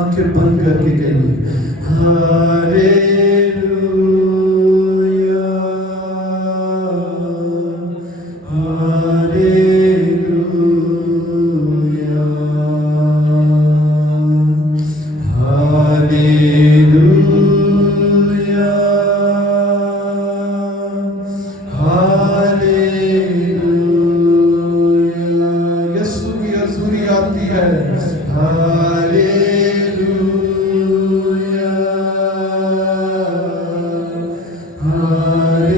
आंखें बंद करके कहिए हालेलुया, हालेलुया, हालेलुया, हालेलुया। यीशु की हजूरी आती है। Hallelujah, hallelujah,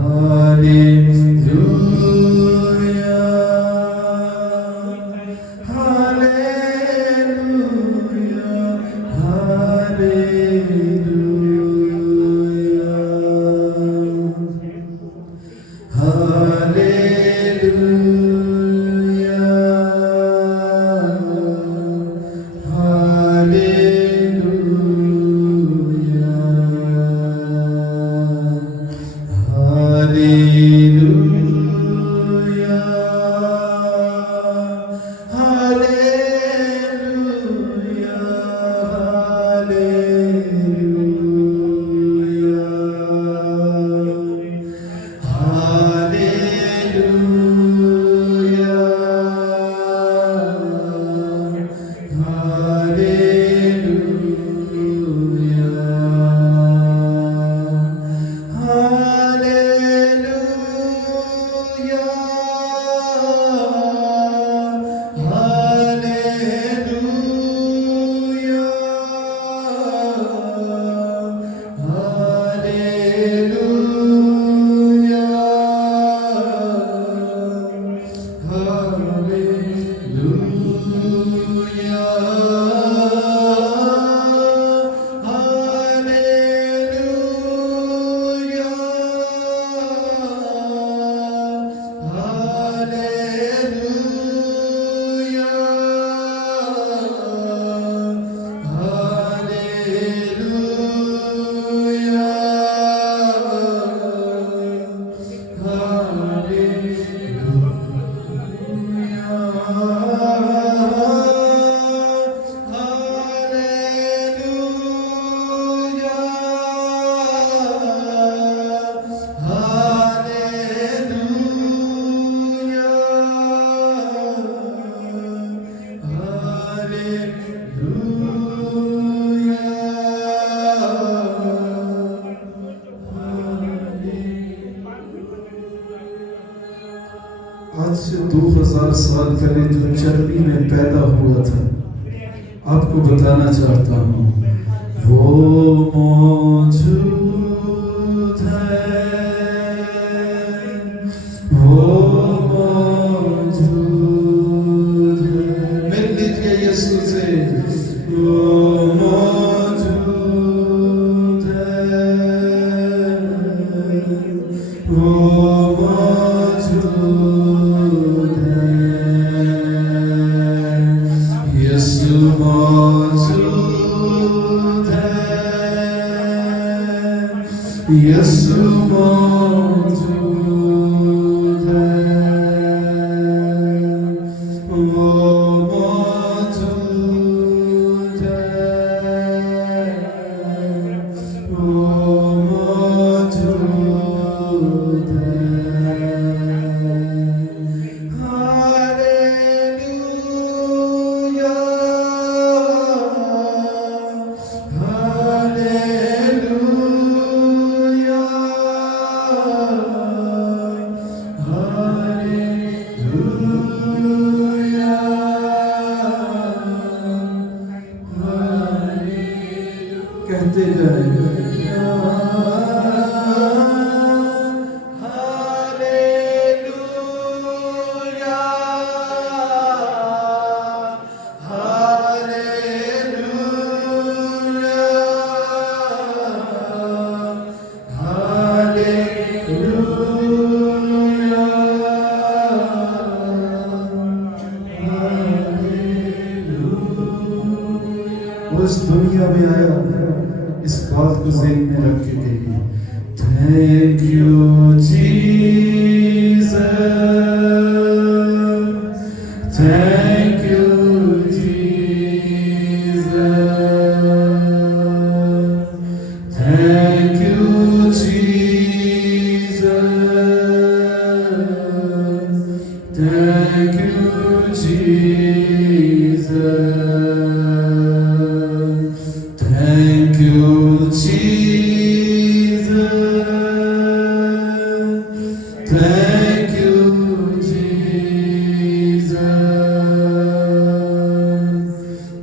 hallelujah, hallelujah, hallelujah, hallelujah, hallelujah, hallelujah, hallelujah, आज से 2000 साल पहले जो चर्बी में पैदा हुआ था, आपको बताना चाहता हूँ, वो मौजूद है, वो मौजूद है। मिल लीजिए यीशु से, वो मौजूद है, वो मौजूद है, यीशु मौजूद है, यीशु मौजूद है, वो मौजूद है, वो मौजूद है। इस दुनिया में आया, इस बात को ज़हन में रख के कहिए, thank you Jesus, thank you Jesus, thank you Jesus, thank you Jesus, thank you Jesus, thank you Jesus,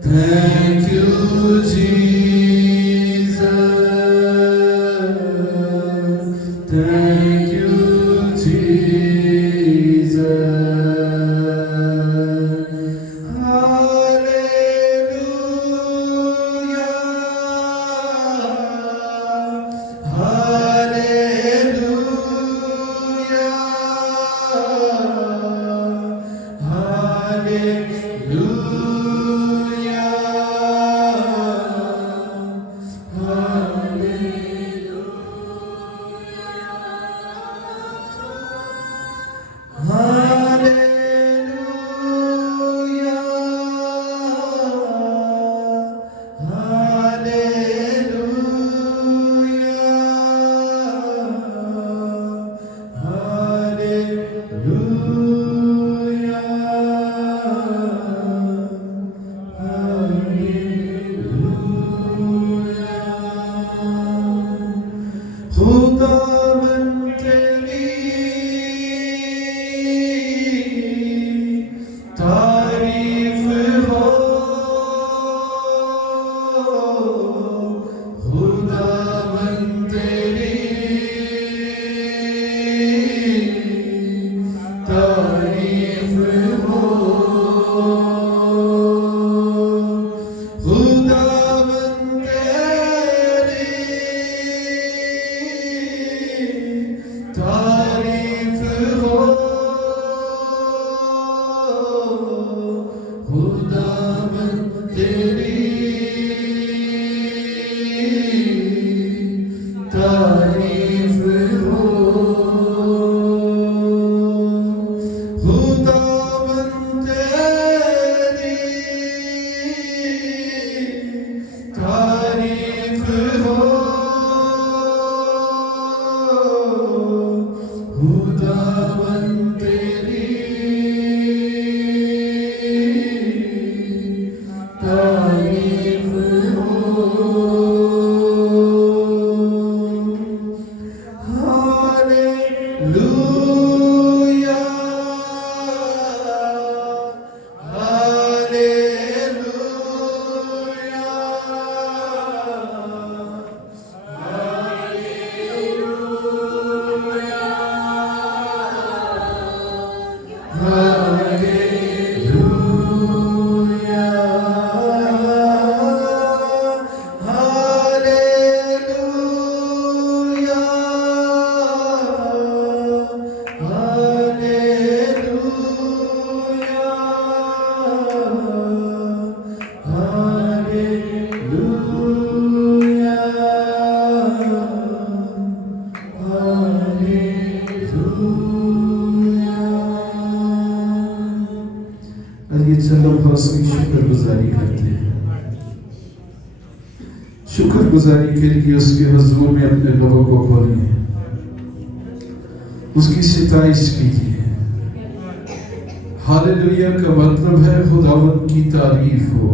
thank you Jesus, thank you Jesus. शुक्रगुजारी के लिए उसके हुजूर में अपने लोगों को खोलिए, उसकी सिताइश कीजिए। हालेलुया का मतलब है खुदावंद की तारीफ हो।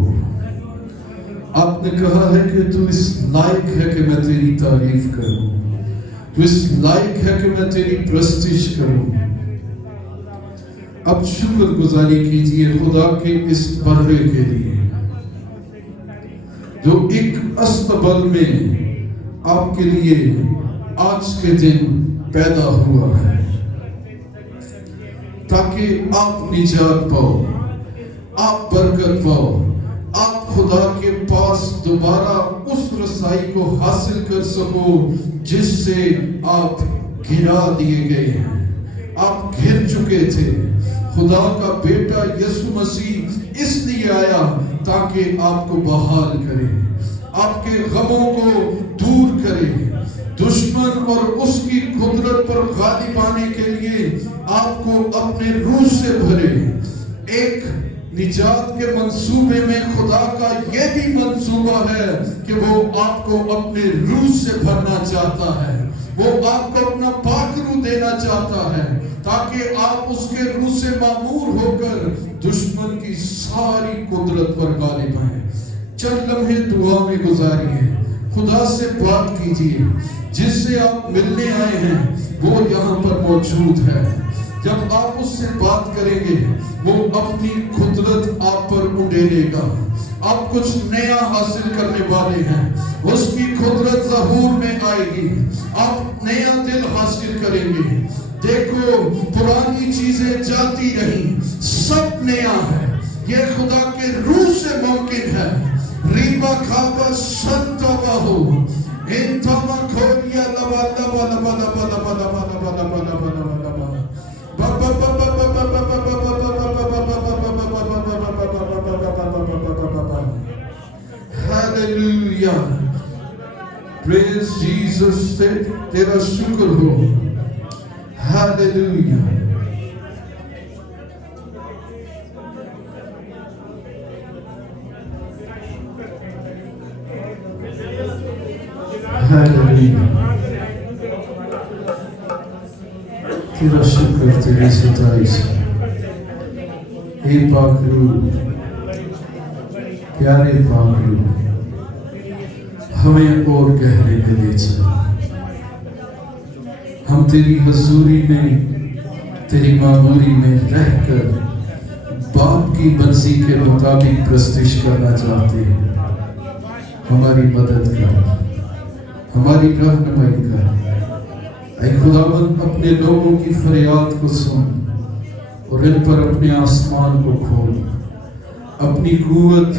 आपने कहा है कि तू इस लायक है कि मैं तेरी तारीफ करूं, तू इस लायक है कि मैं तेरी प्रस्तिश करूं। अब शुक्रगुजारी कीजिए खुदा के इस पर्दे के लिए जो एक अस्तबल में आपके लिए आज के दिन पैदा हुआ है, ताकि आप निजात पाओ, आप बरकत पाओ, आप खुदा के पास दोबारा उस रसाई को हासिल कर सको जिससे आप गिरा दिए गए हैं। आप घिर चुके थे, खुदा का बेटा यीशु मसीह इसलिए आया ताकि आपको बहाल करे, आपके गमों को दूर करे, दुश्मन और उसकी कुदरत पर गालिब आने के लिए आपको अपने रूह से भरे। एक निजात के मंसूबे में खुदा का यह भी मंसूबा है कि वो आपको अपने रूह से भरना चाहता है, वो आपको अपना पाखरू देना चाहता है ताकि आप उसके रूह से मामूर होकर दुश्मन की सारी कुदरत पर गालिब आए। चंद लम्हे दुआ में गुजारिए, खुदा से बात कीजिए, जिससे आप मिलने आए हैं वो यहाँ पर मौजूद है। जब आप उससे बात करेंगे वो अपनी कुदरत आप पर उड़ेलेगा। आप कुछ नया हासिल करने वाले हैं, उसकी कुदरत ज़हूर में आएगी, आप नया दिल हासिल करेंगे। देखो पुरानी चीजें जाती रही, सब नया है, ये खुदा के रूह से मुमकिन है। रीबा खाबा संता बाहु इंतमा खोलिया लबा लबा लबा लबा लबा लबा लबा लबा लबा लबा हालेलुया, प्रेज जीसस। से तेरा शुक्र हो, हालेलुया। हालेलुया, तेरा शुक्र, तेरी सताइश। हे पाकरू, प्यारे पाकरू, हमें और गहरे में ले चल। हम तेरी हजूरी में, तेरी मामूरी में रहकर बाप की मर्जी के मुताबिक प्रस्तिश करना चाहते हैं। हमारी मदद कर, हमारी रहनुमाई कर। ऐ खुदावंद, अपने लोगों की फरियाद को सुन और इन पर अपने आसमान को खोल। अपनी कुव्वत,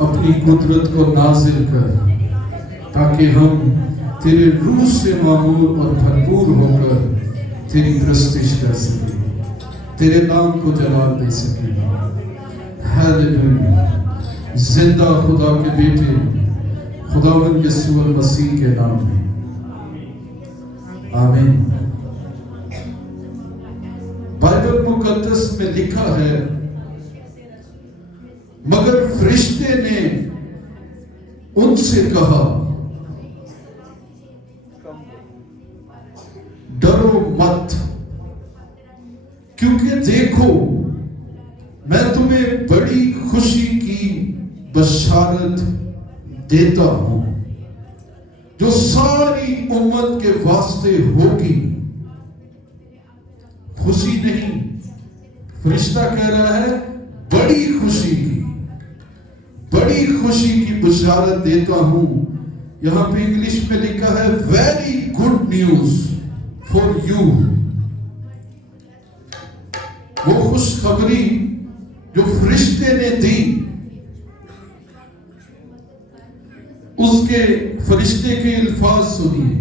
अपनी कुदरत को नाजिल कर ताकि हम तेरे रूह से मामूर और भरपूर होकर तेरी प्रस्तिश कर सके, तेरे नाम को जलाल दे सके। हालेलुया। जिंदा खुदा के बेटे खुदावंद यीशु मसीह के नाम में आमीन। बाइबल मुकद्दस में लिखा है, मगर फरिश्ते ने उनसे कहा, डरो मत, क्योंकि देखो मैं तुम्हें बड़ी खुशी की बशारत देता हूं जो सारी उम्मत के वास्ते होगी। खुशी नहीं, फरिश्ता कह रहा है बड़ी खुशी की, बड़ी खुशी की बशारत देता हूं। यहां पे इंग्लिश में लिखा है very good news for you. वो खुशखबरी जो फरिश्ते ने दी, उसके फरिश्ते के अल्फाज सुनिए।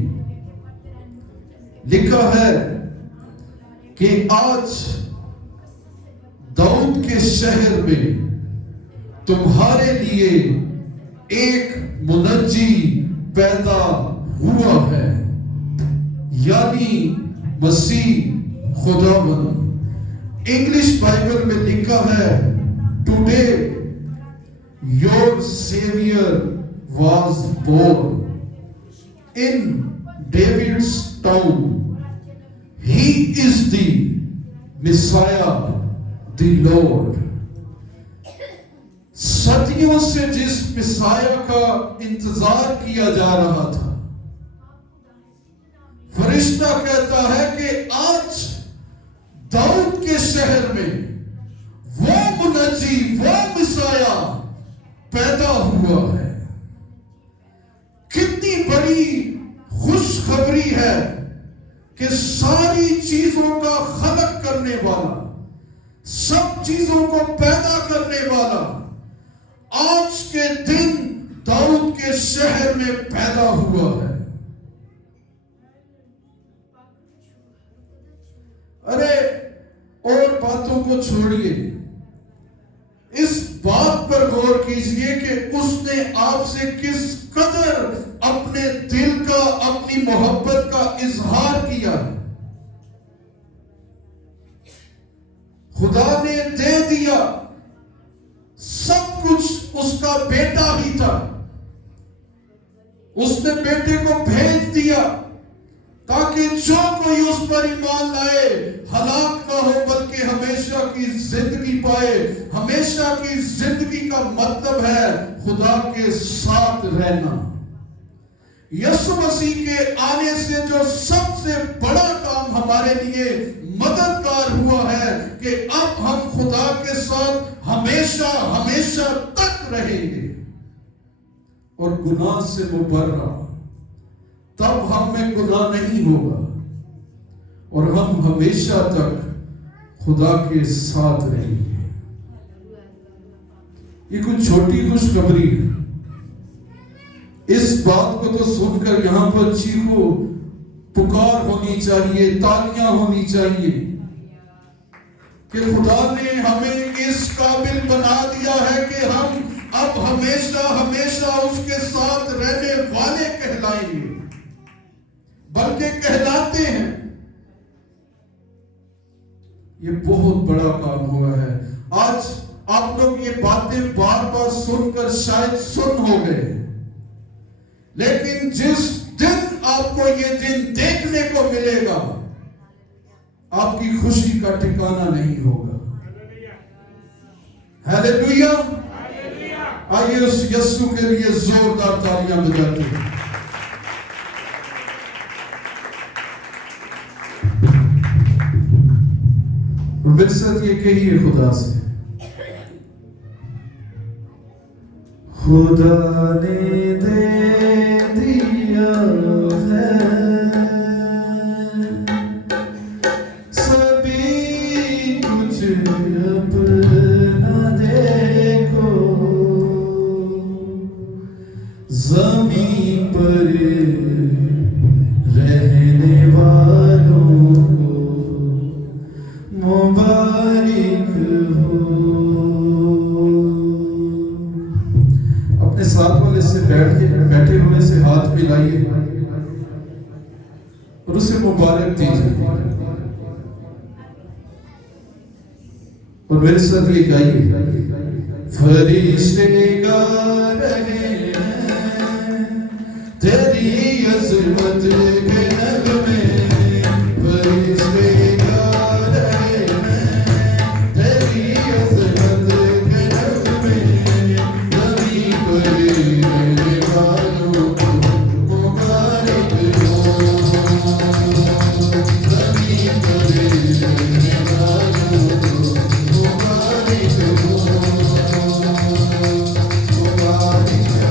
लिखा है कि आज दाऊद के शहर में तुम्हारे लिए एक मुनज्जी पैदा हुआ है, यानी मसीह खुदावंद। इंग्लिश बाइबल में लिखा है today your saviour was born in David's town. He is the Messiah, the Lord. सदियों से जिस मिसाया का इंतजार किया जा रहा था, फरिश्ता कहता है कि आज दाऊद के शहर में वो मुनज्जी, वो मिसाया पैदा हुआ है। कितनी बड़ी खुशखबरी है कि सारी चीजों का खलक करने वाला, सब चीजों को पैदा करने वाला आज के दिन दाऊद के शहर में पैदा हुआ है। अरे और बात बातों को छोड़िए, इस बात पर गौर कीजिए कि उसने आपसे किस कदर अपने दिल का, अपनी मोहब्बत का इजहार किया है। खुदा ने दे दिया सब कुछ, उसका बेटा ही था, उसने बेटे को भेज दिया ताकि जो कोई उस पर ईमान लाए हलाक ना हो बल्कि हमेशा की जिंदगी पाए। हमेशा की जिंदगी का मतलब है खुदा के साथ रहना। यीशु मसीह के आने से जो सबसे बड़ा काम हमारे लिए मददगार हुआ है कि अब हम खुदा के साथ हमेशा हमेशा तक रहेंगे और गुनाह से मुबर्रा, तब हम में गुनाह नहीं होगा और हम हमेशा तक खुदा के साथ रहेंगे। ये कुछ छोटी खुशखबरी है। इस बात को तो सुनकर यहां पर चीखो पुकार होनी चाहिए, तालियां होनी चाहिए कि खुदा ने हमें इस काबिल बना दिया है कि हम अब हमेशा हमेशा उसके साथ रहने वाले कहलाएंगे, बल्कि कहलाते हैं। ये बहुत बड़ा काम हुआ है। आज आप लोग ये बातें बार बार सुनकर शायद सुन हो गए, लेकिन जिस दिन आपको ये दिन देखने को मिलेगा, आपकी खुशी का ठिकाना नहीं होगा। हालेलुया। आइए उस यीशु के लिए जोरदार तालियां बजाते हैं। मेरे साथ ये कहिए खुदा से, खुदा ने दे दिया है सभी कुछ, अपना देखो ज़मीन पर रहने वालों को मुबारक हो। अपने साथ वाले से बैठे हुए से हाथ मिलाइए और उसे मुबारक दीजिए और मेरे साथ ये गाइए, फरिश्ते गा रहे हैं तेरी अज़मत के नग़मे, फरिश्ते गा रहे हैं तेरी अज़मत के नग़मे, ज़मीन पर रहने वालों को मुबारक हो, ज़मीन पर रहने वालों को मुबारक हो, मुबारक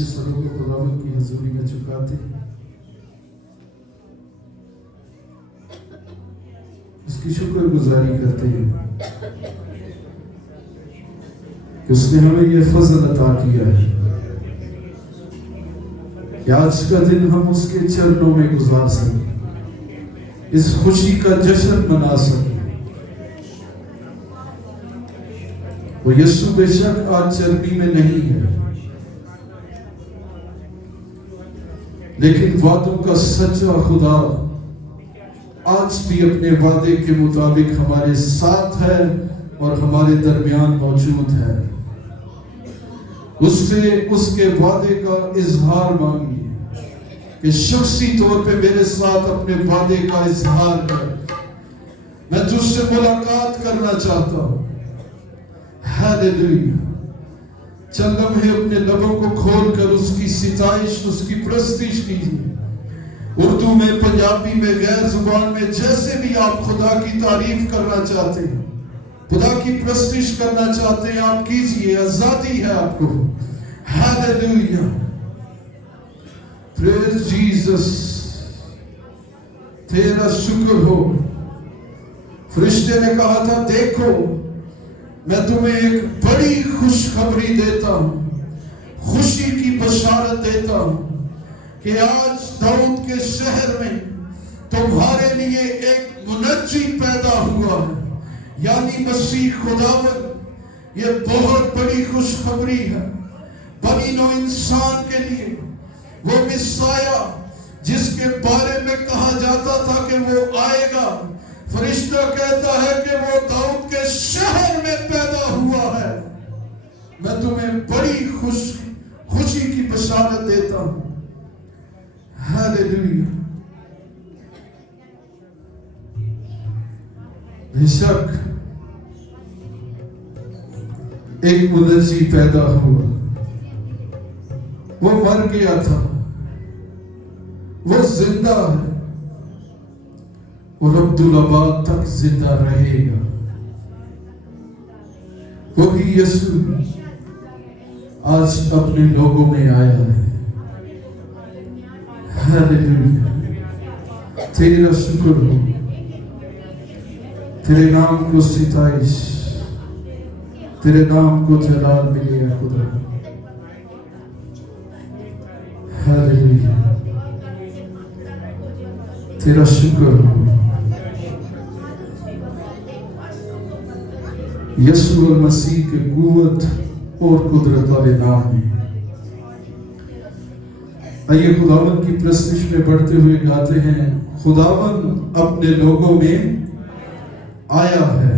अपने सरों को खुदावंद की हजूरी में झुकाते, उसकी शुक्रगुजारी करते हैं कि उसने हमें यह फजल अता किया है कि आज का दिन हम उसके चरणों में गुजार सकें, इस खुशी का जश्न मना सकें। वो यीशु बेशक आज चर्बी में नहीं है, लेकिन वादों का सच्चा खुदा आज भी अपने वादे के मुताबिक हमारे साथ है और हमारे दरमियान मौजूद है। उससे उसके वादे का इजहार मांगिए कि शख्सी तौर पे मेरे साथ अपने वादे का इजहार कर, मैं तुझसे मुलाकात करना चाहता हूं। हालेलुया। चंद लम्हे अपने लबों को खोलकर उसकी सिताइश, उसकी प्रस्तिश कीजिए। उर्दू में, पंजाबी में, गैर जुबान में, जैसे भी आप खुदा की तारीफ करना चाहते हैं, खुदा की प्रस्तिश करना चाहते हैं, आप कीजिए, आजादी है आपको। Hallelujah, praise Jesus. तेरा शुक्र हो। फरिश्ते ने कहा था, देखो मैं तुम्हें एक बड़ी खुशखबरी देता हूं, खुशी की बशारत देता हूं कि आज दाऊद के शहर में तुम्हारे लिए एक मुनज्जी पैदा हुआ है, यानी मसीह खुदावंद। ये बहुत बड़ी खुशखबरी है बनी नौ इंसान के लिए। वो मिसाया जिसके बारे में कहा जाता था कि वो आएगा, फरिश्ता कहता है कि वो दाऊद के शहर में पैदा हुआ है। मैं तुम्हें बड़ी खुशी की बशारत देता हूं। हालेलुया। बेशक एक मुनज्जी पैदा हुआ, वो मर गया था, वो जिंदा है और अब्दुल-आबाद तक जिंदा रहेगा। वही यीशु आज अपने लोगों में आया है। हालेलुया। तेरा शुक्र हो, तेरे नाम को सिताइश, तेरे नाम को जलाल मिले है खुदा। हालेलुया। तेरा शुक्र हो यीशु और मसीह के कुव्वत और कुदरत वाले नाम में। आइए खुदावन की प्रस्तिश में बढ़ते हुए गाते हैं, खुदावन अपने लोगों में आया है।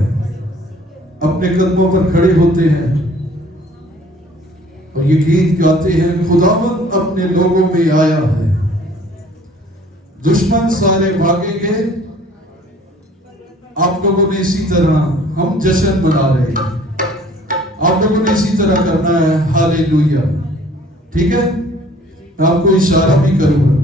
अपने कदमों पर खड़े होते हैं और ये गीत गाते हैं, खुदावन अपने लोगों में आया है। दुश्मन सारे भागेंगे, आप लोगों ने इसी तरह, हम जश्न मना रहे हैं, आप लोगों ने इसी तरह करना है। हालेलुया। ठीक है, मैं आपको इशारा भी करूंगा।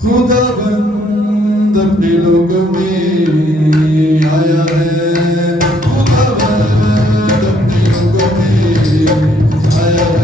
खुदावंद अपने लोगों में आया है, खुदावंद अपने लोगों में आया है।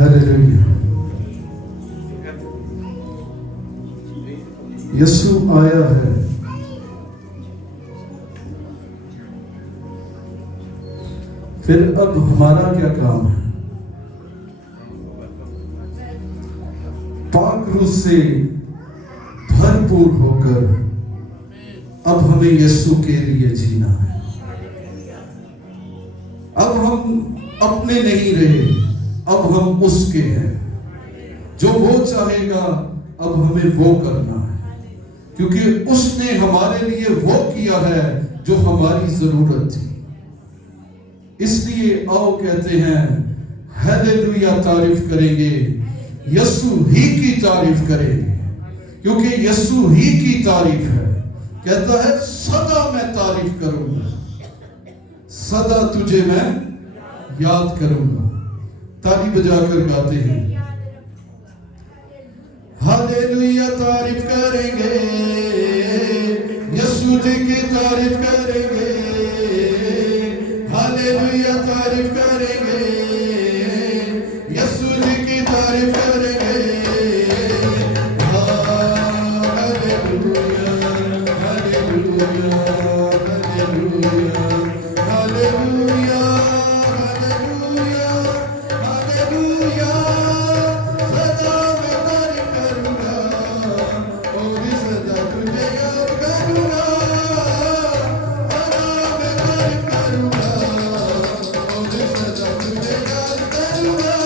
हालेलुया। यीशु आया है। फिर अब हमारा क्या काम है? पाक रूह से भरपूर होकर अब हमें यीशु के लिए जीना है। अब हम अपने नहीं रहे, अब हम उसके हैं। जो वो चाहेगा अब हमें वो करना है, क्योंकि उसने हमारे लिए वो किया है जो हमारी जरूरत थी। इसलिए आओ कहते हैं हालेलुया, तारीफ करेंगे, यीशु ही की तारीफ करेंगे, क्योंकि यीशु ही की तारीफ है। कहता है सदा मैं तारीफ करूंगा, सदा तुझे मैं याद करूंगा। ताली बजाकर गाते हैं हालेलुया, तारीफ करेंगे, यीशु जी की तारीफ करेंगे, हालेलुया तारीफ करेंगे, यीशु जी की तारीफ करेंगे। Hallelujah hallelujah hallelujah hallelujah hallelujah hallelujah. सदा मैं तारीफ करूंगा और सदा तुझे याद करूंगा। सदा मैं तारीफ करूंगा और सदा तुझे याद करूंगा।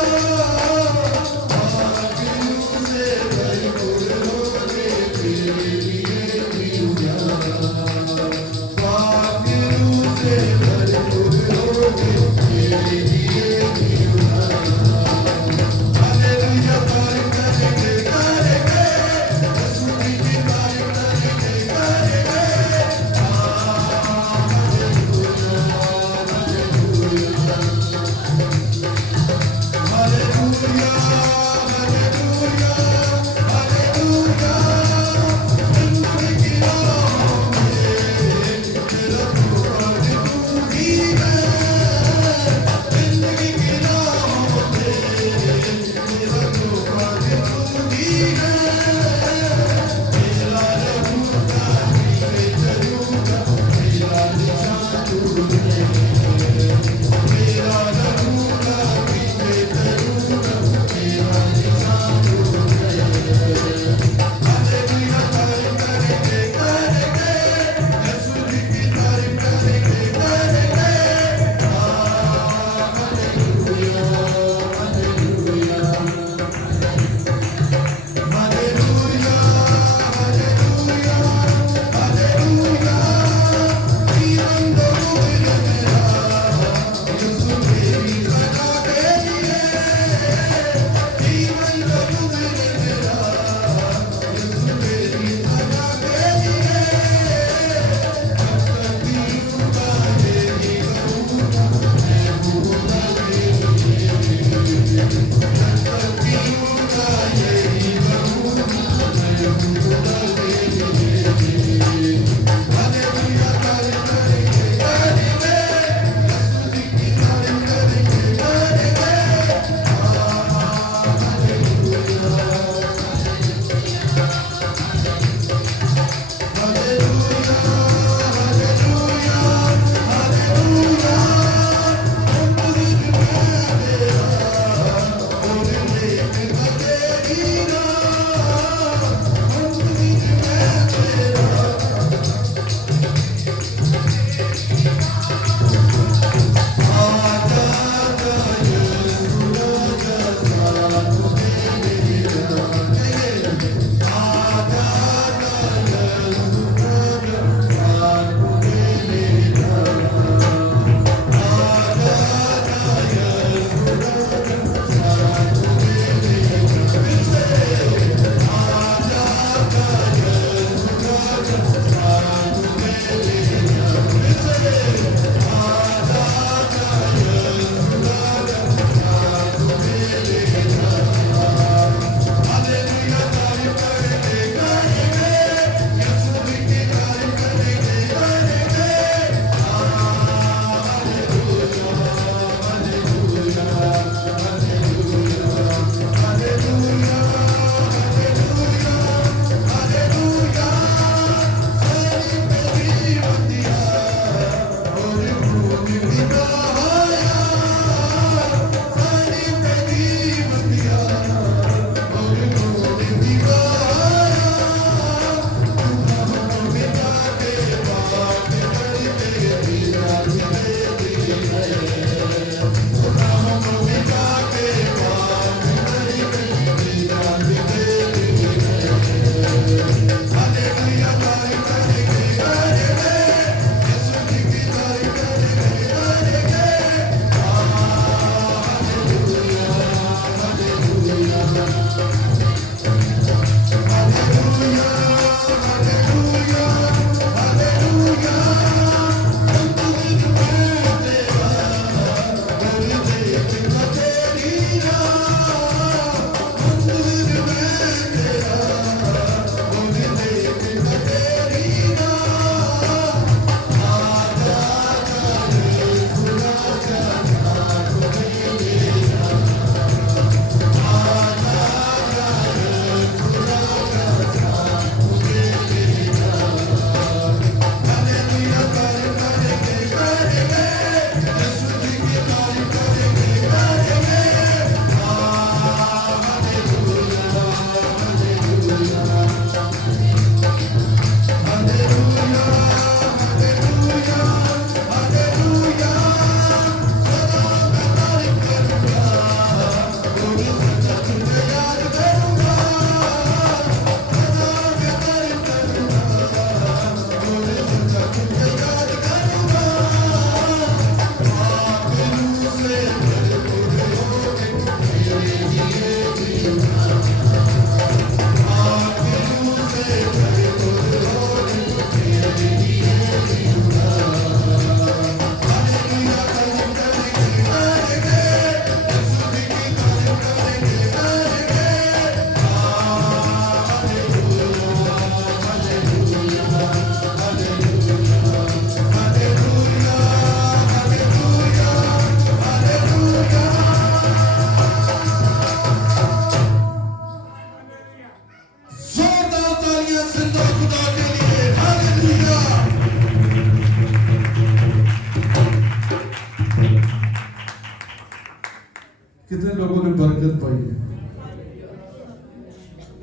कितने लोगों ने बरकत पाई है?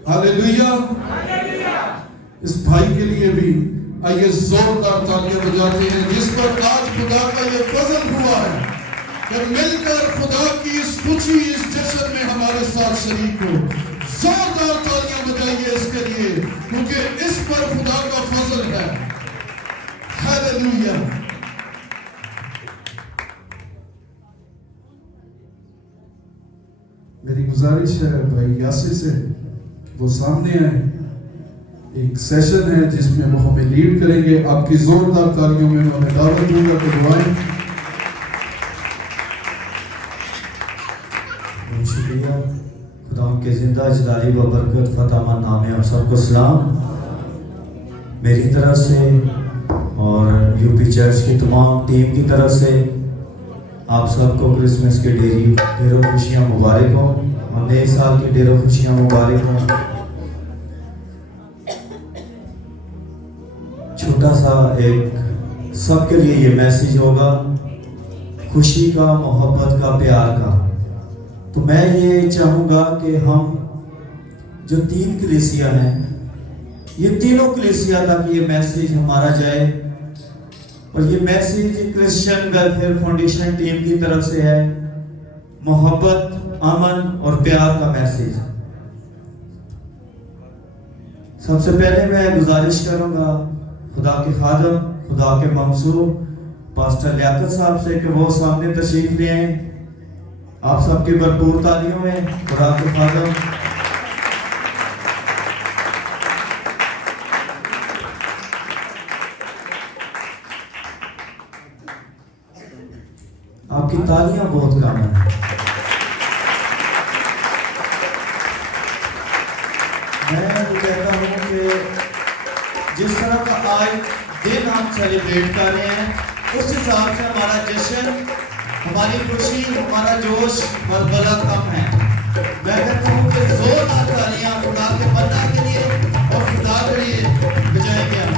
हालेलुया। इस भाई के लिए भी आइए जोरदार तालियां बजाते हैं, जिस पर आज खुदा का ये फजल हुआ है कि मिलकर खुदा की इस खुशी, इस जश्न में हमारे साथ शरीक हो। जोरदार तालियां बजाइए इसके लिए, क्योंकि इस पर खुदा का फजल है। हालेलुया। मेरी गुजारिश है भाई यासिर से वो सामने आए। एक सेशन है जिसमें वो हमें लीड करेंगे। आपकी जोरदार तालियों में मैं उन्हें दावत दूंगा कि दुआएं। बहुत शुक्रिया। खुदा के जिंदा जलाली व बरकत फतामा नाम है। आप सबको सलाम मेरी तरफ से और यूपी चर्च की तमाम टीम की तरफ से। आप सबको क्रिसमस की ढेरों खुशियाँ मुबारक हों और नए साल की ढेरों खुशियाँ मुबारक हों। छोटा सा एक सबके लिए ये मैसेज होगा, खुशी का, मोहब्बत का, प्यार का। तो मैं ये चाहूँगा कि हम जो 3 कलीसिया हैं, ये तीनों कलीसिया तक ये मैसेज हमारा जाए। और ये message Christian welfare foundation team की तरफ से है, मोहब्बत, अमन और प्यार का मैसेज। सबसे पहले मैं गुजारिश करूंगा खुदा के खादम, खुदा के मंसूब पास्टर लियाकत साहब से कि वो सामने तशरीफ ले आए। आप सबकी भरपूर तालियों में खुदा के खादम। आपकी तालियां बहुत कम है। मैं तो कहता हूं कि जिस तरह का आज दिन हम सेलिब्रेट कर रहे हैं, उस हिसाब से हमारा जश्न, हमारी खुशी, हमारा जोश बलबला कम है। मैं कहता हूं कि जोरदार तालियां खुदा के बंदा के लिए और खुदा के लिए बजाएंगे हम।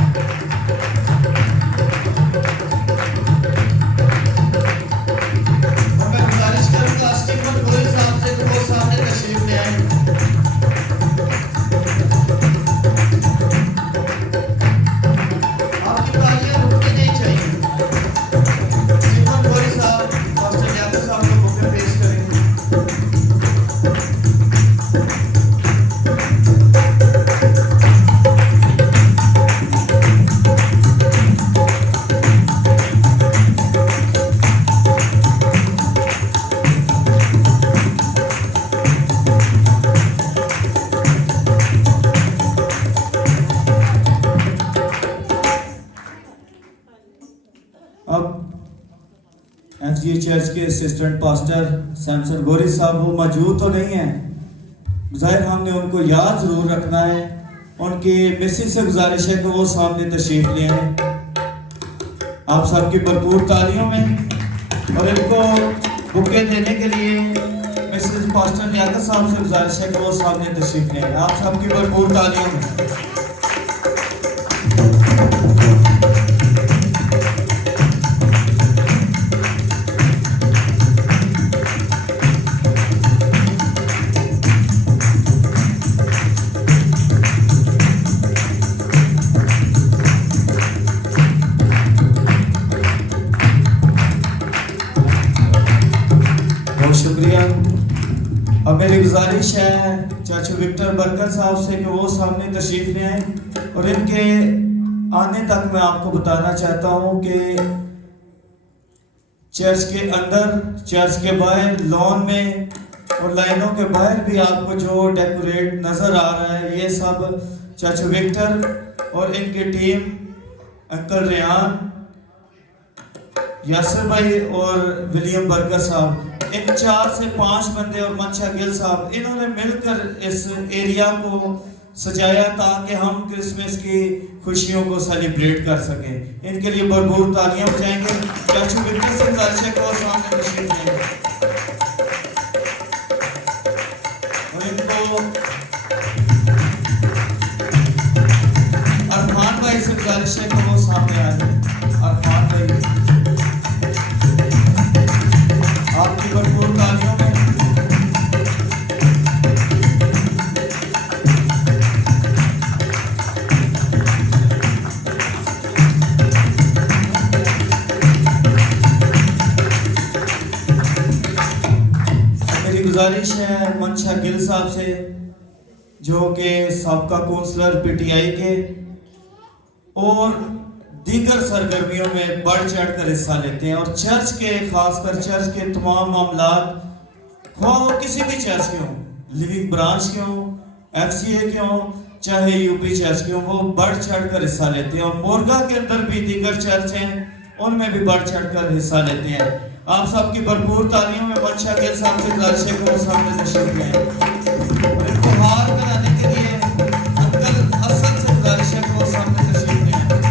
चर्च के असिस्टेंट पास्टर सैमसन गोरी साहब वो मौजूद तो नहीं है, जाहिर हमने उनको याद जरूर रखना है। उनकी मिसेज से गुजारिश है कि वो सामने तशरीफ ले आए। आप सबकी भरपूर तालियों में। और इनको बुके देने के लिए मिसेज पास्टर लियाकत साहब से गुजारिश है कि वो सामने तशरीफ ले आए। आप सबकी भरपूर तालियों में। शुक्रिया। अब मेरी गुजारिश है चाचू विक्टर बरकत साहब से कि वो सामने तशरीफ ले आए। और इनके आने तक मैं आपको बताना चाहता हूँ कि चर्च के अंदर, चर्च के बाहर, लॉन में और लाइनों के बाहर भी आपको जो डेकोरेट नज़र आ रहा है, ये सब चाचू विक्टर और इनकी टीम, अंकल रेहान, यासिर भाई और विलियम बरकत साहब, इन 4 से 5 बंदे और मंशा गिल साहब, इन्होंने मिलकर इस एरिया को सजाया ताकि हम क्रिसमस की खुशियों को सेलिब्रेट कर सकें। इनके लिए भरपूर तालियां बजाएंगे। चाचू विक्टर से गुजारिश है कि वो सामने तशरीफ लेंगे और इनको अरफान भाई से गुजारिश है कि वो सामने आ जाए। अरफान भाई आपकी भरपूर तालियों में। मेरी गुजारिश है मंशा गिल साहब से, जो कि साबका काउंसलर पीटीआई के और दीगर सरगर्मियों में बढ़ चढ़ कर हिस्सा लेते हैं, और चर्च के खासकर चर्च के तमाम मामलात, ख्वाह वो किसी भी चर्च के हों, लिविंग ब्रांच के हों, FCA के हों, चाहे यूपी चर्च के हों, वो बढ़ चढ़ कर हिस्सा लेते हैं। और मोरगा के अंदर भी दीगर चर्च हैं, उनमें भी बढ़ चढ़ कर हिस्सा लेते हैं। आप सबकी भरपूर तालियों में मंशा गिल साहब से गुजारिश है कि वो सामने तशरीफ ले आएं, और इनको हार कराने के लिए अंकल हसन से गुजारिश है कि वो सामने तशरीफ ले आएं।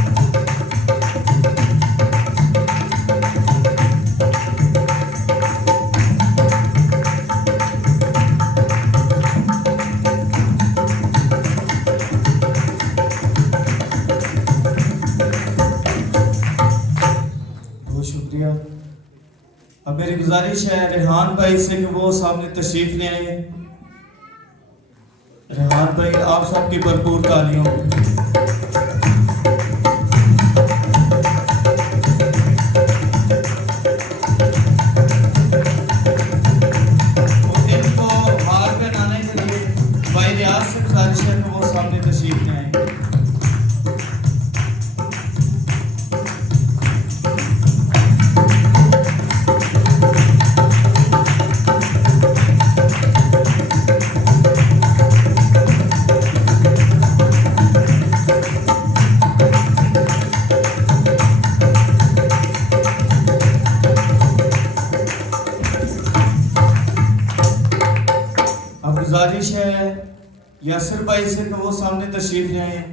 शुक्रिया। अब मेरी गुजारिश है रेहान भाई से कि वो सामने तशरीफ ले आए। रेहान भाई, आप सबकी भरपूर तालियों। इनको हार पहनाने के लिए भाई रियाज से गुजारिश है कि वो सामने तशरीफ ले आए। गुजारिश है यासिर भाई से कि वो सामने तशरीफ ले आए,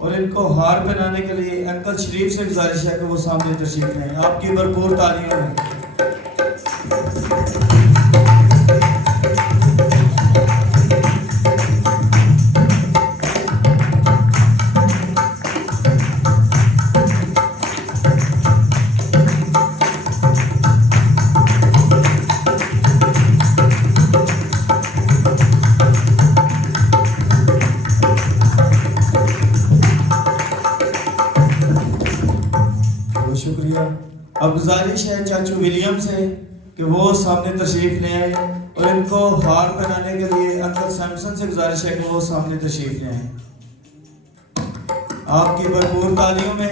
और इनको हार पहनाने के लिए अंकल शरीफ से गुजारिश है कि वो सामने तशरीफ ले आए। आपकी भरपूर तालियों में। शुक्रिया। अब गुजारिश है चाचू विलियम से कि वो सामने तशरीफ ले आए, और इनको हार पहनाने के लिए अंकल सैमसन से गुजारिश है कि वो सामने तशरीफ ले आए। आपकी भरपूर तालियों में।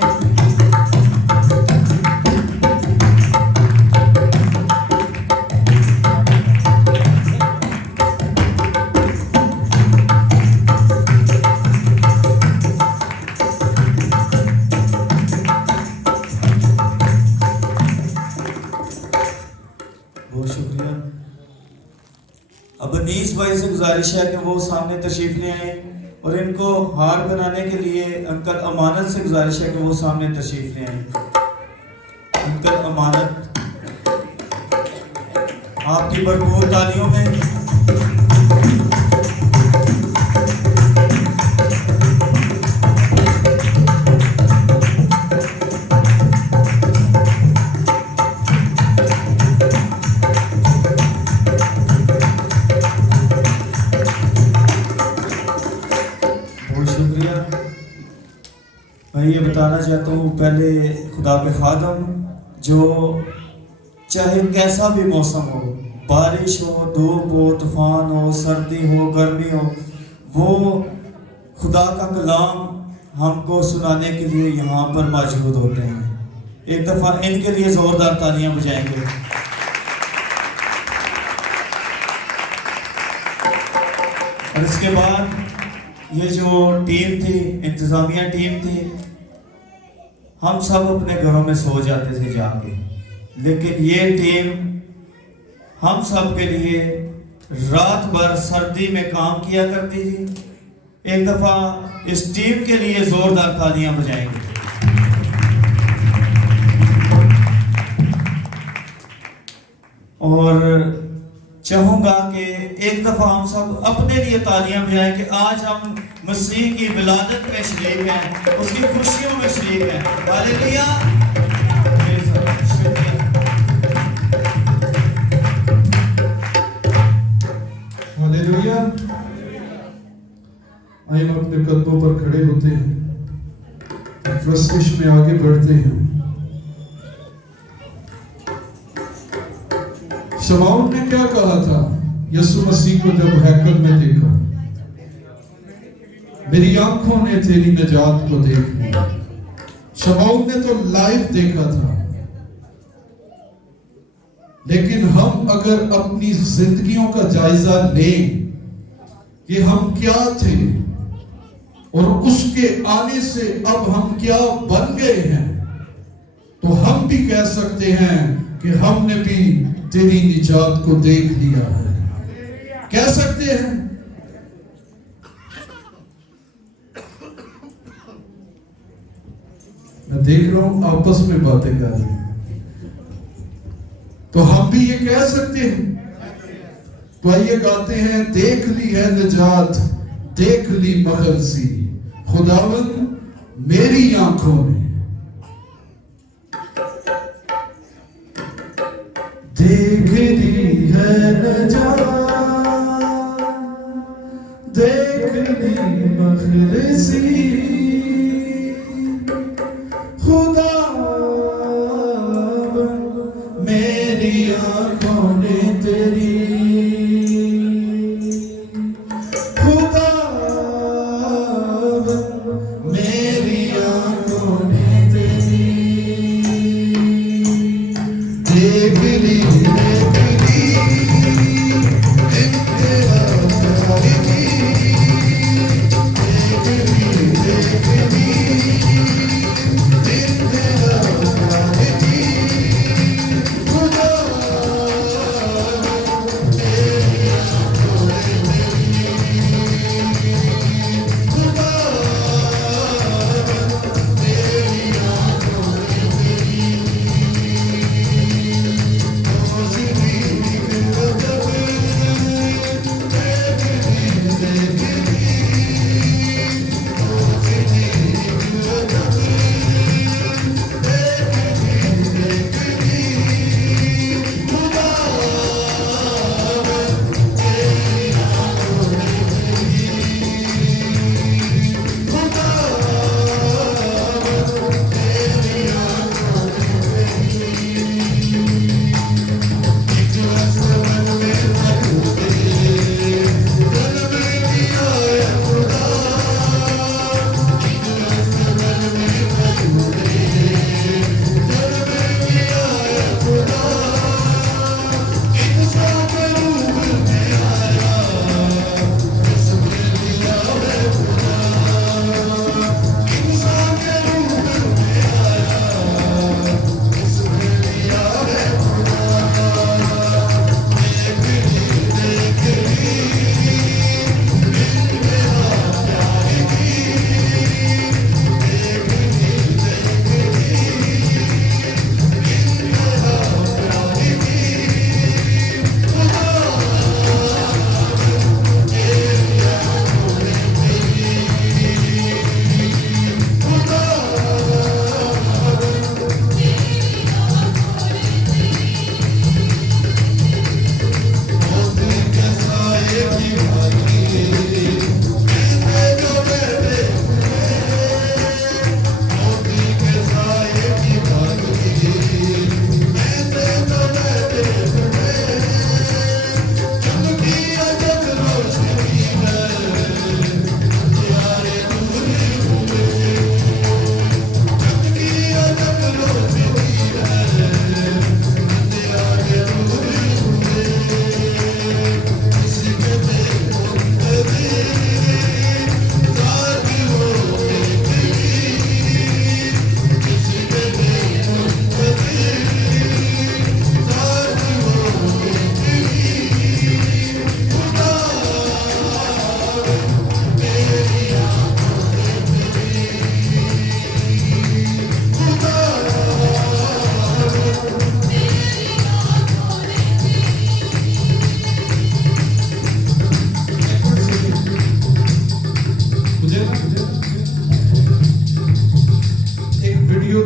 बहुत शुक्रिया। अब अनीस भाई से गुजारिश है कि वो सामने तशरीफ ले आए, और इनको हार बनाने के लिए अंकल अमानत से गुजारिश है कि वो सामने तशरीफ ले आए। अंकल अमानत, आपकी भरपूर तालियों में। मैं ये बताना चाहता हूँ, पहले खुदा के खादम जो चाहे कैसा भी मौसम हो, बारिश हो, धूप हो, तूफान हो, सर्दी हो, गर्मी हो, वो खुदा का कलाम हमको सुनाने के लिए यहाँ पर मौजूद होते हैं। एक दफ़ा इनके लिए ज़ोरदार तालियां बजाएंगे। और इसके बाद ये जो टीम थी, इंतजामिया टीम थी, हम सब अपने घरों में सो जाते थे जाके, लेकिन ये टीम हम सब के लिए रात भर सर्दी में काम किया करती थी। एक दफा इस टीम के लिए जोरदार तालियां बजाएंगे। और चाहूंगा कि एक दफा हम सब अपने लिए तालियां बजाएं कि आज हम मसीह की विलादत में शरीक हैं, उसकी खुशियों में शरीक हैं। हालेलुया। हालेलुया। आइए हम अपने कदमों पर खड़े होते हैं, प्रस्तुति में आगे बढ़ते हैं। शमाउल ने क्या कहा था? यीशु मसीह को जब हैकल में देखा, मेरी आंखों ने तेरी निजात को देख लिया। शमौन ने तो लाइव देखा था, लेकिन हम अगर अपनी जिंदगियों का जायजा लें कि हम क्या थे और उसके आने से अब हम क्या बन गए हैं, तो हम भी कह सकते हैं कि हमने भी तेरी निजात को देख लिया है। कह सकते हैं। मैं देख रहा हूं आपस में बातें कर रहे हैं, तो हम भी ये कह सकते हैं। तो आइए गाते हैं, देख ली है निजात, देख ली मखलसी, खुदावन मेरी आंखों ने देख ली है निजात, देख ली मखलसी, खुदावन मेरी आंखों ने तेरी, मेरी आंखों ने तेरी देख ली,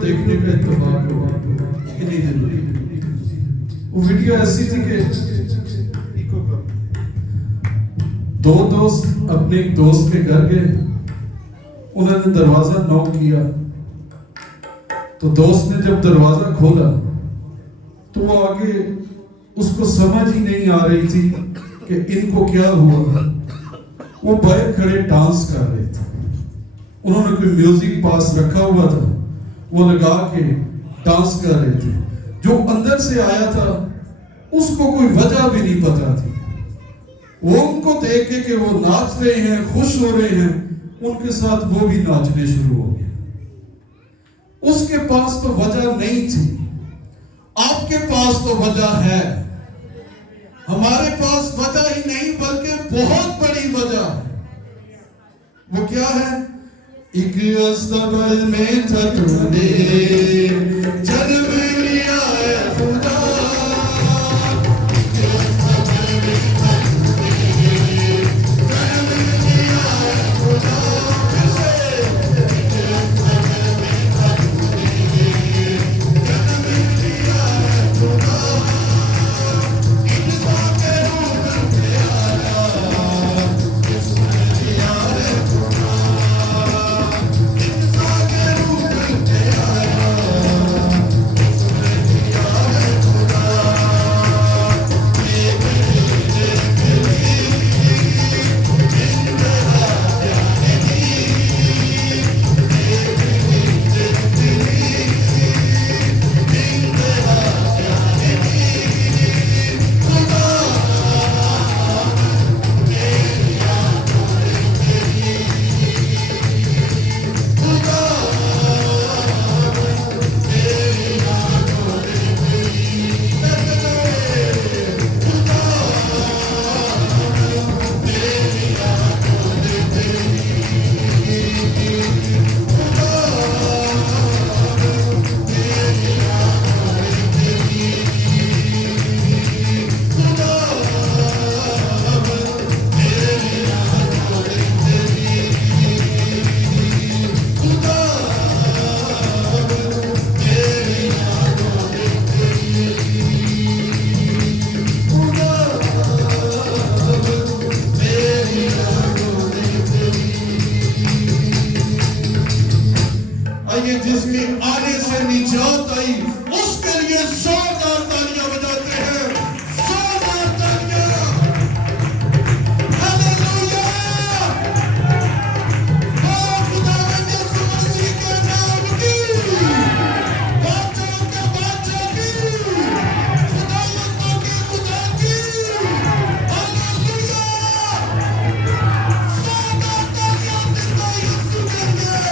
देखने का इत्तेफाक हुआ इन्हीं दिनों। वो वीडियो ऐसी थी कि दो दोस्त अपने एक दोस्त के घर गए, उन्होंने दरवाजा नॉक किया, तो दोस्त ने जब दरवाजा खोला तो वो आगे उसको समझ ही नहीं आ रही थी कि इनको क्या हुआ। वो बाहर खड़े डांस कर रहे थे, उन्होंने कोई म्यूजिक पास रखा हुआ था, वो लगा के डांस कर रहे थे। जो अंदर से आया था उसको कोई वजह भी नहीं पता थी। वो उनको देख के कि वो नाच रहे हैं, खुश हो रहे हैं, उनके साथ वो भी नाचने शुरू हो गए। उसके पास तो वजह नहीं थी, आपके पास तो वजह है। हमारे पास वजह ही नहीं बल्कि बहुत बड़ी वजह है। वो क्या है? एक अस्तबल में था तूने जन्म लिया है खुदा। जिसमें आने से निजात आई उसके लिए 100 तालियां बजाते हैं। 100 तालियां। हालेलुया। खुदावंद यीशु मसीह के नाम की, बादशाह के बादशाह की, खुदावंदों के खुदा की। हालेलुया। 100 तालियां देता यीशु के लिए।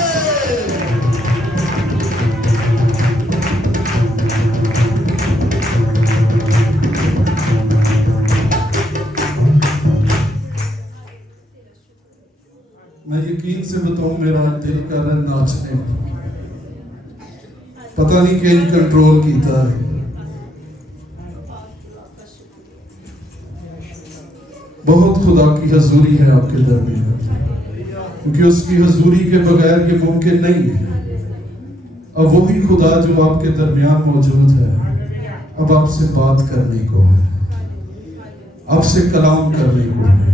मैं यकीन से बताऊं, मेरा दिल कर रहा है नाचने। पता नहीं कि कंट्रोल कीता है। बहुत खुदा की हजूरी है आपके दरमियान, क्योंकि उसकी हजूरी के बगैर ये मुमकिन नहीं है। अब वही खुदा जो आपके दरमियान मौजूद है, अब आपसे बात करने को है, आपसे कलाम करने को है।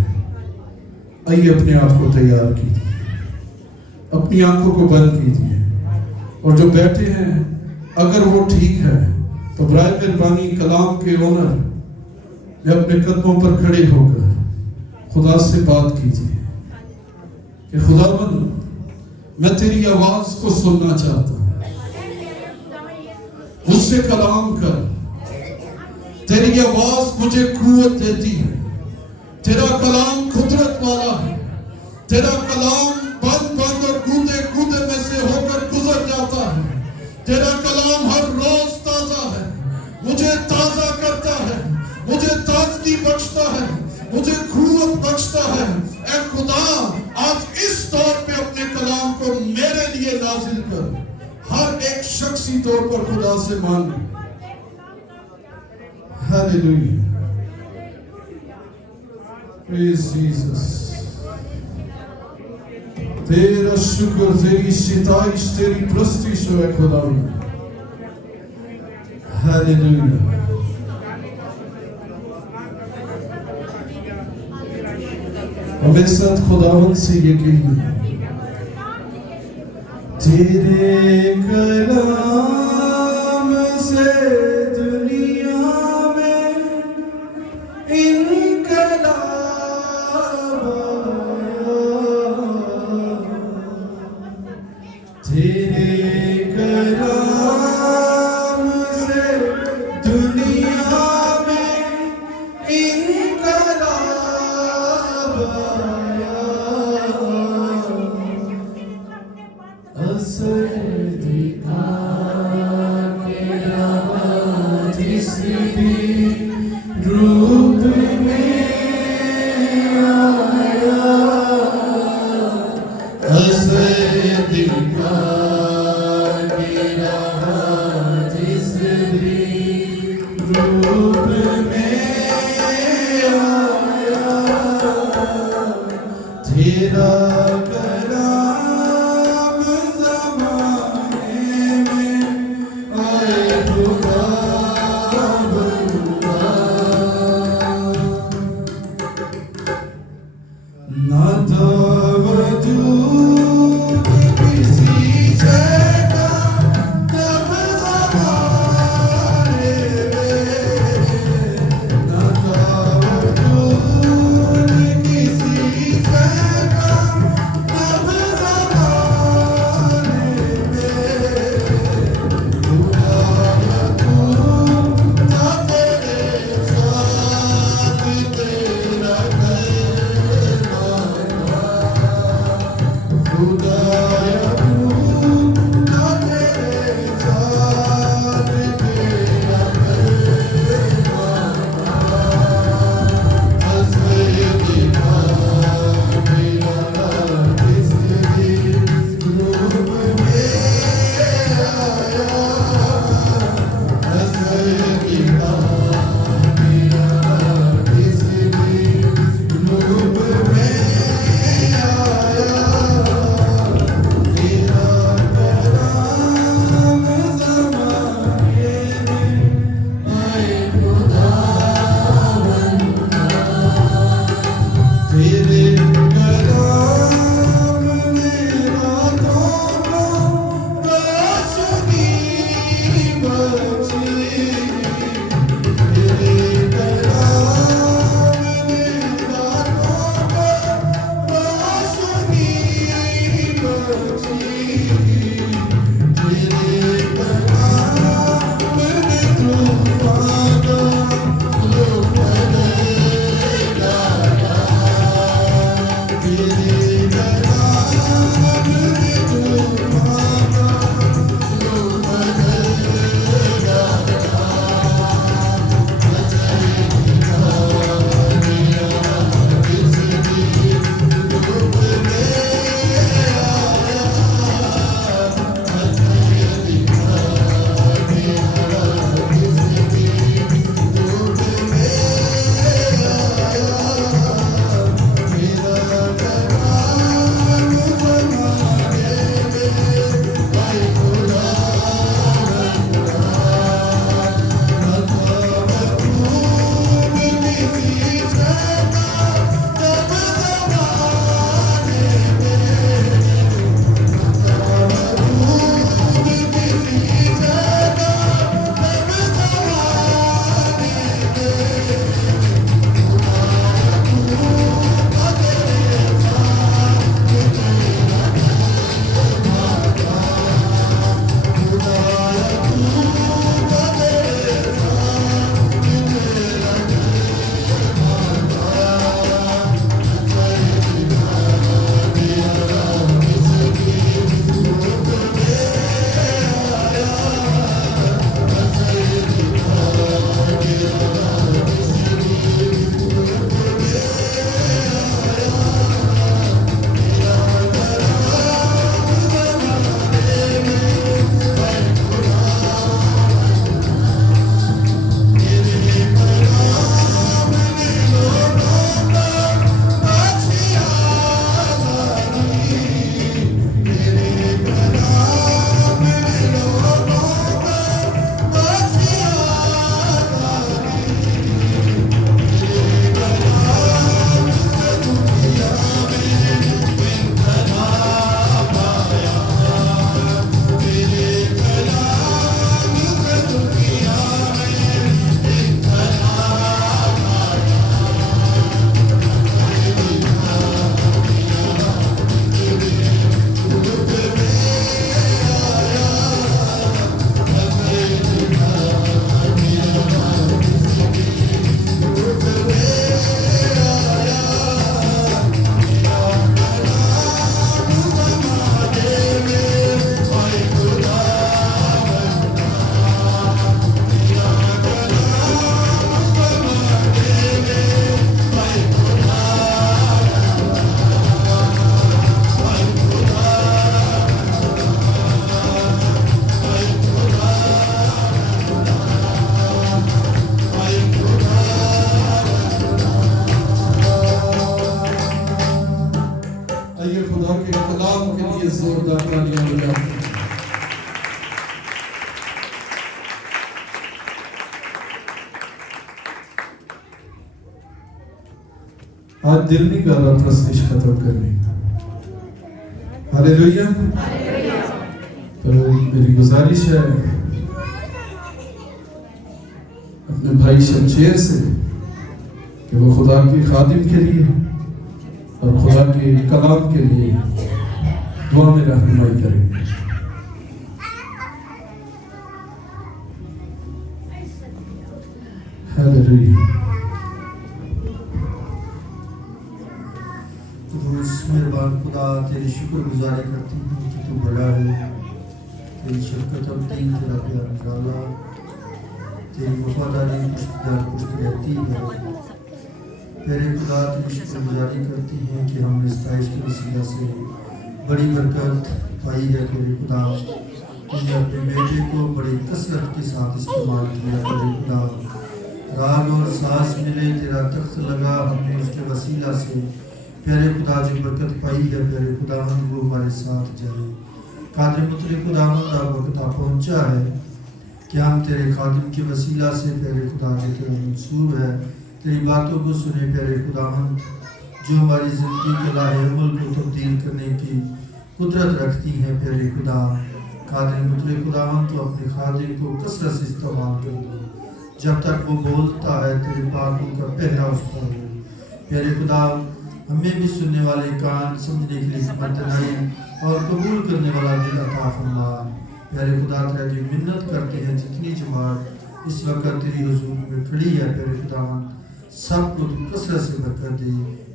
आइए अपने आप को तैयार कीजिए, अपनी आंखों को बंद कीजिए, और जो बैठे हैं अगर वो ठीक है तो बराए मेहरबानी कलाम के ओनर में अपने कदमों पर खड़े होकर खुदा से बात कीजिए कि खुदावंद मैं तेरी आवाज को सुनना चाहता हूँ, मुझसे कलाम कर। तेरी आवाज मुझे कुव्वत देती है। तेरा कलाम कुदरत वाला है। तेरा कलाम बंद बंद और कूदे कूदे में से होकर गुजर जाता है। तेरा कलाम हर रोज ताजा है, मुझे ताजा करता है, मुझे ताजगी बख्शता है, मुझे कुव्वत बख्शता है। ऐ खुदा, आज इस तौर पे अपने कलाम को मेरे लिए नाजिल कर। हर एक शख्सी तौर पर खुदा से मांगे। हालेलुया। Praise Jesus। तेरा शुक्र, तेरी सिताइश, तेरी प्रस्तिश हो खुदा। हालेलुया। हमें साथ खुदावंद से ये कहिए, तेरे कलाम से दुनिया में इनकलाब लिए जोरदार तालियां बजाते हैं। आज दिल नहीं कर रहा प्रस्तिश खत्म करने का। हालेलुया। तो मेरी गुजारिश है अपने भाई शमशेर से कि वो खुदा के खादिम के लिए और खुदा के कलाम के लिए दुआ में रहनुमाई करेंगे। हालेलुया। मेहरबान खुदा, तेरी शुक्रगुजारी करती हूँ कि तू बड़ा है, तेरी शफकत अबदी, तेरा प्यार निराला, तेरी वफादारी पुश्तदार पुश्त रहती है। तेरे खुदा तेरी शुक्रगुजारी करती हैं कि हमने इस ताइश के वसीला से बड़ी बरकत पाई है। तेरे खुदा, तुमने अपने बेटे को बड़ी कसरत के साथ इस्तेमाल किया। तेरे खुदा, राग और सांस मिले, तेरा तख्त लगा, हमने उसके वसीला से प्यारे खुदा जो बरकत पाई है, प्यारे खुदावंद वो हमारे साथ जाए। कादिर मुतले खुदावंद अब वक्त आ पहुंचा है कि हम तेरे खादिम के वसीला से प्यारे खुदा जो तेरा मंसूब है, तेरी बातों को सुने। प्यारे खुदावंद जो हमारी ज़िंदगी के लाहे अमल को तब्दील करने की कुदरत रखती हैं, प्यारे खुदा कादिर मुतले खुदावंद तो अपने खादिम को कसरत से इस्तेमाल कर दो। जब तक वो बोलता है तेरे बातों का पहरा उस पर हो। प्यारे खुदा, हमें भी सुनने वाले कान, समझने के लिए हिम्मत दिलाई और कबूल करने वाला दिल अता फरमा। प्यारे खुदा, तेरा जो मिन्नत करते हैं जितनी जमात इस वक्त तेरी हुजूर में खड़ी है, प्यारे खुदावंद सबको तू कसरत से बरकत दे।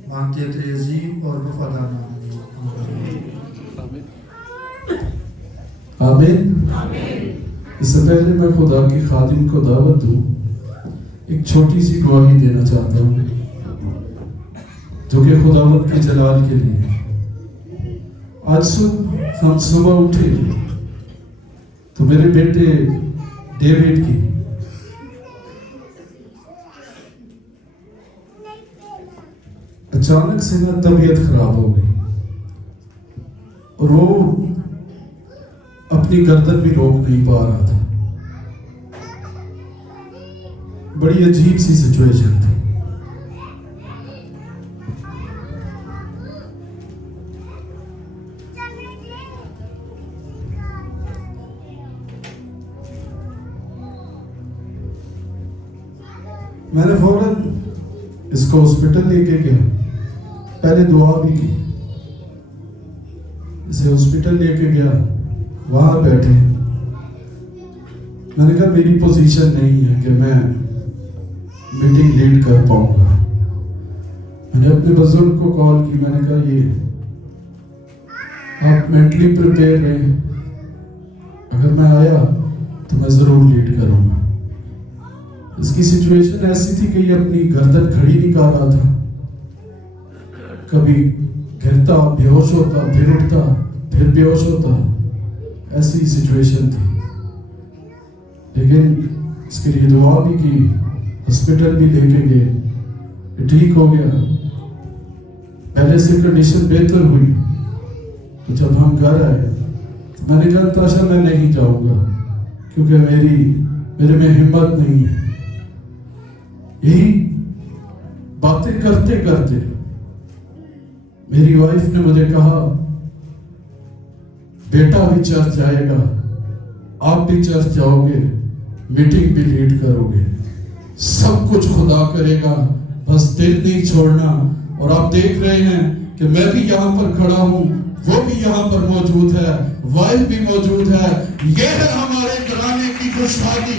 मांगते हैं तेरे अजीम और वफादार नाम में, आमीन। इससे पहले मैं खुदा के खादिम को दावत दूं, एक छोटी सी गवाही देना चाहता हूँ जो कि खुदावंद के जलाल के लिए। आज हम सुबह उठे तो मेरे बेटे डेविड की अचानक से ना तबीयत खराब हो गई और वो अपनी गर्दन भी रोक नहीं पा रहा था। बड़ी अजीब सी सिचुएशन थी। मैंने फौरन इसको हॉस्पिटल लेके गया, पहले दुआ भी की, इसे हॉस्पिटल लेके गया, वहां बैठे। मैंने कहा मेरी पोजीशन नहीं है कि मैं मीटिंग लीड कर पाऊंगा। मैंने अपने बुजुर्ग को कॉल की, मैंने कहा ये आप मेंटली प्रिपेयर रहें, अगर मैं आया तो मैं जरूर लीड करूंगा। इसकी सिचुएशन ऐसी थी कि ये अपनी गर्दन खड़ी नहीं कर रहा था, कभी गिरता, बेहोश होता, फिर उठता, फिर बेहोश होता, ऐसी सिचुएशन थी। लेकिन इसके लिए दुआ भी की, हॉस्पिटल भी लेके गए, ठीक हो गया। पहले से कंडीशन बेहतर हुई तो जब हम घर आए तो मैंने कहा ताशा मैं नहीं जाऊंगा क्योंकि मेरे में हिम्मत नहीं है। यही बातें करते करते मेरी वाइफ ने मुझे कहा बेटा भी चर्च जाएगा, आप भी चर्च जाओगे, मीटिंग भी लीड करोगे, सब कुछ खुदा करेगा, बस दिल नहीं छोड़ना। और आप देख रहे हैं कि मैं भी यहाँ पर खड़ा हूँ, वो भी यहाँ पर मौजूद है, वाइफ भी मौजूद है। ये है हमारे घराने की खुशहाली,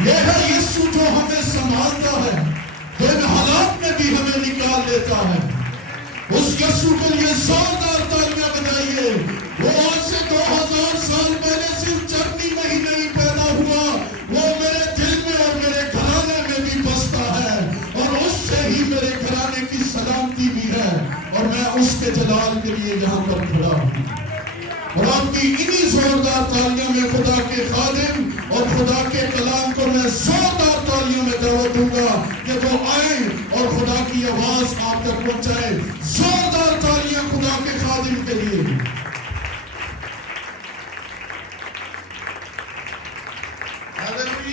ये है यीशु जो हमें संभालता है, जो इन हालात में भी हमें निकाल लेता है। उस यीशु के लिए जोरदार तालियां बजाइए। वो आज से 2000 साल पहले सिर्फ चटनी में ही नहीं पैदा हुआ, वो मेरे दिल में और मेरे घराने में भी बसता है, और उससे ही मेरे घराने की सलामती भी है, और मैं उसके जलाल के लिए यहाँ पर खड़ा हूँ। और आपकी इन्हीं जोरदार तालियों में खुदा के खादिम और खुदा के कलाम को मैं जोरदार तालियों में दावत दूंगा कि वो आए और खुदा की आवाज आप तक पहुंचाए। जोरदार तालियां खुदा के खादिम के लिए।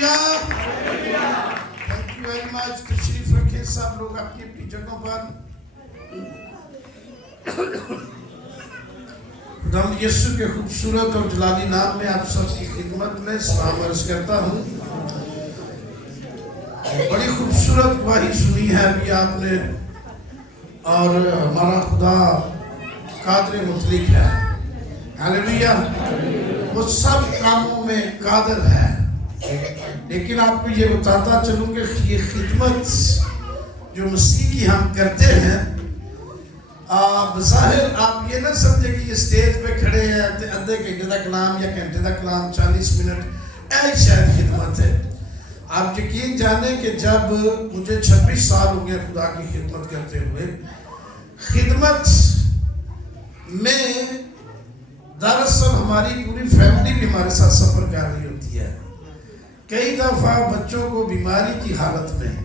Hallelujah. Thank you very much. तशरीफ रखें सब लोग अपनी अपनी जगहों पर। खुदावंद यीशु के खूबसूरत और जलाली नाम में आप सबकी खिदमत में सलाम अर्ज करता हूँ। बड़ी खूबसूरत गवाही सुनी है अभी आपने, और हमारा खुदा कादिर मुतलिक है। हालेलुया। वो सब कामों में कादिर है। लेकिन आपको ये बताता चलूं कि ये खिदमत जो मसीह की हम करते हैं, बज़ाहिर आप ये ना समझे कि ये स्टेज पे खड़े हैं आधे घंटे का कलाम या घंटे का कलाम 40 मिनट ऐसी शायद खिदमत है। आप यकीन जाने कि जब मुझे 26 साल हो गए खुदा की खिदमत करते हुए, खिदमत में दरअसल हमारी पूरी फैमिली भी हमारे साथ सफर कर रही होती है। कई दफा बच्चों को बीमारी की हालत में